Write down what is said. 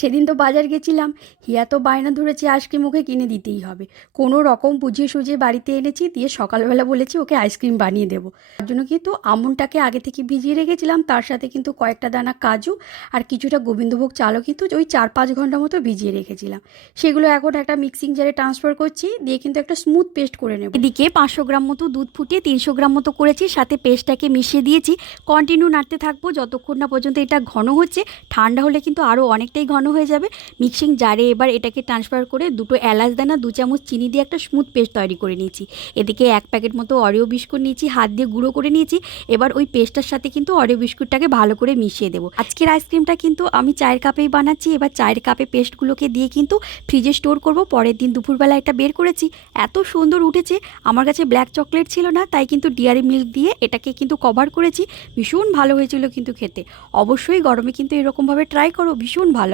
সেদিন তো বাজার গেছিলাম, হিয়া তো বায়না ধরেছে আইসক্রিম ওকে কিনে দিতেই হবে। কোনো রকম বুঝিয়ে সুঝিয়ে বাড়িতে এনেছি, দিয়ে সকালবেলা বলেছি ওকে আইসক্রিম বানিয়ে দেবো। তার জন্য কিন্তু আমনটাকে আগে থেকে ভিজিয়ে রেখেছিলাম, তার সাথে কিন্তু কয়েকটা দানা কাজু আর কিছুটা গোবিন্দভোগ চালও কিন্তু ওই 4-5 ঘন্টা মতো ভিজিয়ে রেখেছিলাম। সেগুলো এখন একটা মিক্সিং জারে ট্রান্সফার করছি, দিয়ে কিন্তু একটা স্মুথ পেস্ট করে নেব। এদিকে 500 গ্রাম মতো দুধ ফুটিয়ে 300 গ্রাম মতো করেছি, সাথে পেস্টটাকে মিশিয়ে দিয়েছি। কন্টিনিউ নাড়তে থাকবো যতক্ষণ না পর্যন্ত এটা ঘন হচ্ছে। ঠান্ডা হলে কিন্তু আরও অনেকটাই ঘন হয়ে যাবে। মিক্সিং জারে এবার এটাকে ট্রান্সফার করে 2টো এলাচ দানা 2 চামচ চিনি দিয়ে একটা স্মুথ পেস্ট তৈরি করে নিয়েছি। এদিকে 1 প্যাকেট মতো অরিও বিস্কুট নিয়েছি, হাত দিয়ে গুঁড়ো করে নিয়েছি। এবার ওই পেস্টটার সাথে কিন্তু অরিও বিস্কুটটাকে ভালো করে মিশিয়ে দেবো। আজকের আইসক্রিমটা কিন্তু আমি চায়ের কাপেই বানাচ্ছি। এবার চায়ের কাপে পেস্টগুলোকে দিয়ে কিন্তু ফ্রিজে স্টোর করব। পরের দিন দুপুরবেলা একটা বের করেছি, এত সুন্দর উঠেছে। আমার কাছে ব্ল্যাক চকলেট ছিল না, তাই কিন্তু ডেয়ারি মিল্ক দিয়ে এটাকে কিন্তু কভার করেছি। ভীষণ ভালো হয়েছিল কিন্তু খেতে। অবশ্যই গরমে কিন্তু এরকমভাবে ট্রাই করো, ভীষণ ভালো।